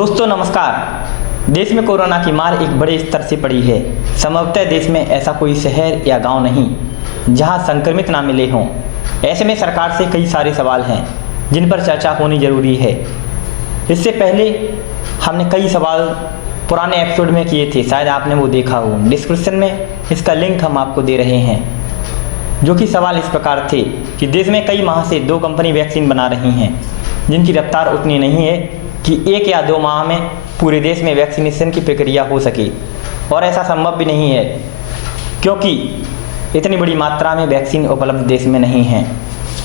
दोस्तों नमस्कार। देश में कोरोना की मार एक बड़े स्तर से पड़ी है। संभवतः देश में ऐसा कोई शहर या गांव नहीं जहां संक्रमित ना मिले हों। ऐसे में सरकार से कई सारे सवाल हैं जिन पर चर्चा होनी जरूरी है। इससे पहले हमने कई सवाल पुराने एपिसोड में किए थे, शायद आपने वो देखा हो। डिस्क्रिप्शन में इसका लिंक हम आपको दे रहे हैं। जो कि सवाल इस प्रकार थे कि देश में कई माह से 2 कंपनी वैक्सीन बना रही हैं जिनकी रफ्तार उतनी नहीं है कि 1 या 2 माह में पूरे देश में वैक्सीनेशन की प्रक्रिया हो सके, और ऐसा संभव भी नहीं है क्योंकि इतनी बड़ी मात्रा में वैक्सीन उपलब्ध देश में नहीं है।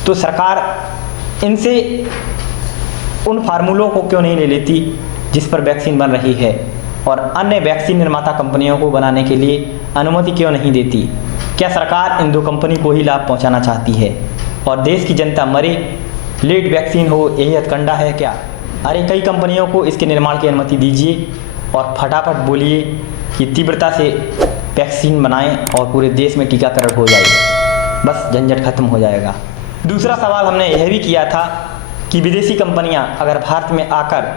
तो सरकार इनसे उन फार्मूलों को क्यों नहीं ले लेती जिस पर वैक्सीन बन रही है, और अन्य वैक्सीन निर्माता कंपनियों को बनाने के लिए अनुमति क्यों नहीं देती? क्या सरकार इन 2 कंपनी को ही लाभ पहुंचाना चाहती है और देश की जनता मरे, लेट वैक्सीन हो, यही हथकंडा है क्या? अरे कई कंपनियों को इसके निर्माण की अनुमति दीजिए और फटाफट बोलिए कि तीव्रता से वैक्सीन बनाएं और पूरे देश में टीकाकरण हो जाए, बस झंझट खत्म हो जाएगा। दूसरा सवाल हमने यह भी किया था कि विदेशी कंपनियां अगर भारत में आकर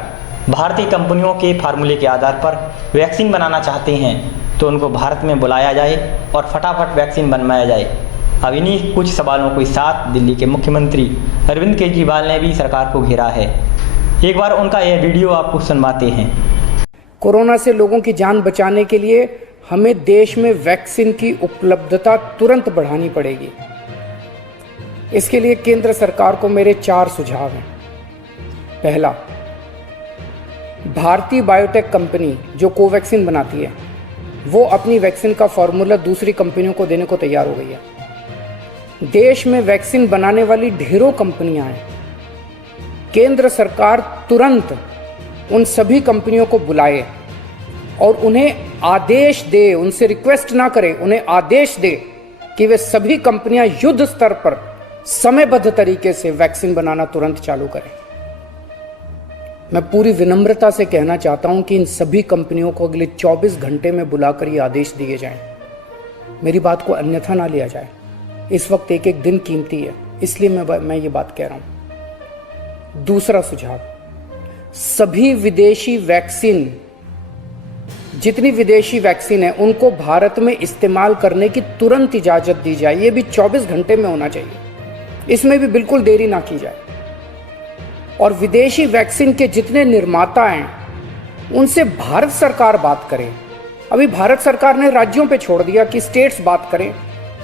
भारतीय कंपनियों के फार्मूले के आधार पर वैक्सीन बनाना चाहते हैं तो उनको भारत में बुलाया जाए और फटाफट वैक्सीन बनवाया जाए। अब इन्हीं कुछ सवालों के साथ दिल्ली के मुख्यमंत्री अरविंद केजरीवाल ने भी सरकार को घेरा है। एक बार उनका यह वीडियो आपको सुनवाते हैं। कोरोना से लोगों की जान बचाने के लिए हमें देश में वैक्सीन की उपलब्धता तुरंत बढ़ानी पड़ेगी। इसके लिए केंद्र सरकार को मेरे 4 सुझाव हैं। पहला, भारतीय बायोटेक कंपनी जो कोवैक्सीन बनाती है वो अपनी वैक्सीन का फॉर्मूला दूसरी कंपनियों को देने को तैयार हो गई है। देश में वैक्सीन बनाने वाली ढेरों कंपनियां हैं। केंद्र सरकार तुरंत उन सभी कंपनियों को बुलाए और उन्हें आदेश दे, उनसे रिक्वेस्ट ना करे, उन्हें आदेश दे कि वे सभी कंपनियां युद्ध स्तर पर समयबद्ध तरीके से वैक्सीन बनाना तुरंत चालू करें। मैं पूरी विनम्रता से कहना चाहता हूं कि इन सभी कंपनियों को अगले 24 घंटे में बुलाकर ये आदेश दिए जाएं। मेरी बात को अन्यथा ना लिया जाए। इस वक्त एक एक दिन कीमती है, इसलिए मैं ये बात कह रहा हूं। दूसरा सुझाव, सभी विदेशी वैक्सीन, जितनी विदेशी वैक्सीन है उनको भारत में इस्तेमाल करने की तुरंत इजाजत दी जाए। ये भी 24 घंटे में होना चाहिए, इसमें भी बिल्कुल देरी ना की जाए। और विदेशी वैक्सीन के जितने निर्माता हैं उनसे भारत सरकार बात करे। अभी भारत सरकार ने राज्यों पे छोड़ दिया कि स्टेट्स बात करें,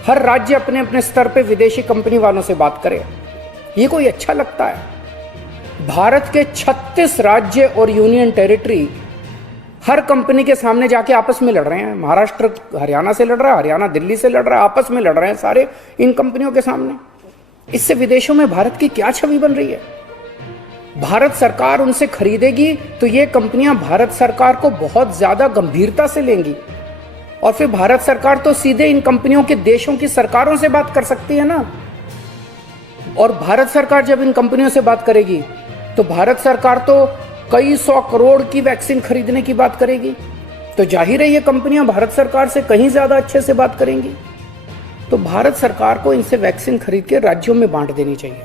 हर राज्य अपने अपने स्तर पे विदेशी कंपनी वालों से बात करे। ये कोई अच्छा लगता है? भारत के 36 राज्य और यूनियन टेरिटरी हर कंपनी के सामने जाके आपस में लड़ रहे हैं। महाराष्ट्र हरियाणा से लड़ रहा है, हरियाणा दिल्ली से लड़ रहा है, आपस में लड़ रहे हैं सारे इन कंपनियों के सामने। इससे विदेशों में भारत की क्या छवि बन रही है? भारत सरकार उनसे खरीदेगी तो ये कंपनियां भारत सरकार को बहुत ज्यादा गंभीरता से लेंगी, और फिर भारत सरकार तो सीधे इन कंपनियों के देशों की सरकारों से बात कर सकती है ना। और भारत सरकार जब इन कंपनियों से बात करेगी तो भारत सरकार तो कई 100 करोड़ की वैक्सीन खरीदने की बात करेगी, तो जाहिर है ये कंपनियां भारत सरकार से कहीं ज्यादा अच्छे से बात करेंगी। तो भारत सरकार को इनसे वैक्सीन खरीद के राज्यों में बांट देनी चाहिए।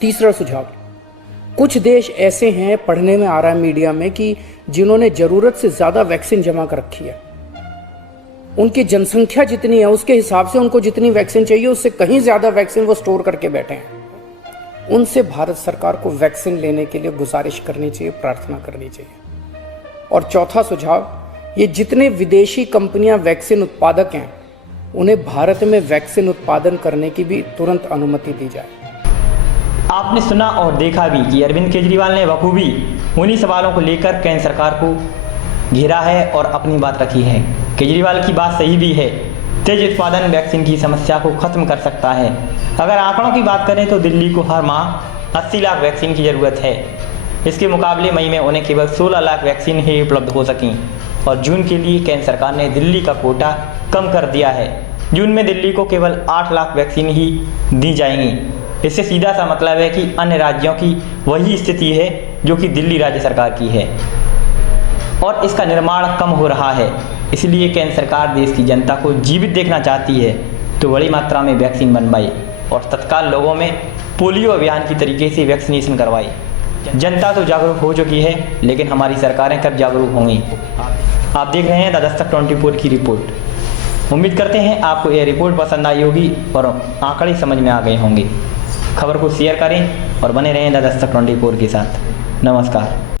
तीसरा सुझाव, कुछ देश ऐसे हैं, पढ़ने में आ रहा है मीडिया में, कि जिन्होंने जरूरत से ज्यादा वैक्सीन जमा कर रखी है। उनकी जनसंख्या जितनी है उसके हिसाब से उनको जितनी वैक्सीन चाहिए उससे कहीं ज्यादा वैक्सीन वो स्टोर करके बैठे हैं। उनसे भारत सरकार को वैक्सीन लेने के लिए गुजारिश करनी चाहिए, प्रार्थना करनी चाहिए। और चौथा सुझाव, ये जितने विदेशी कंपनियां वैक्सीन उत्पादक हैं उन्हें भारत में वैक्सीन उत्पादन करने की भी तुरंत अनुमति दी जाए। आपने सुना और देखा भी कि अरविंद केजरीवाल ने बखूबी उन्हीं सवालों को लेकर केंद्र सरकार को घेरा है और अपनी बात रखी है। केजरीवाल की बात सही भी है, तेज उत्पादन वैक्सीन की समस्या को खत्म कर सकता है। अगर आंकड़ों की बात करें तो दिल्ली को हर माह 80 लाख वैक्सीन की ज़रूरत है। इसके मुकाबले मई में उन्हें केवल 16 लाख वैक्सीन ही उपलब्ध हो सकें, और जून के लिए केंद्र सरकार ने दिल्ली का कोटा कम कर दिया है। जून में दिल्ली को केवल 8 लाख वैक्सीन ही दी जाएंगी। इससे सीधा सा मतलब है कि अन्य राज्यों की वही स्थिति है जो कि दिल्ली राज्य सरकार की है, और इसका निर्माण कम हो रहा है। इसलिए केंद्र सरकार देश की जनता को जीवित देखना चाहती है तो बड़ी मात्रा में वैक्सीन बनवाई और तत्काल लोगों में पोलियो अभियान की तरीके से वैक्सीनेशन करवाई। जनता तो जागरूक हो चुकी है, लेकिन हमारी सरकारें कब जागरूक होंगी। आप देख रहे हैं द दस्तक 24 की रिपोर्ट। उम्मीद करते हैं आपको यह रिपोर्ट पसंद आई होगी और आंकड़े समझ में आ गए होंगे। खबर को शेयर करें और बने रहें द दस्तक 24 के साथ। नमस्कार।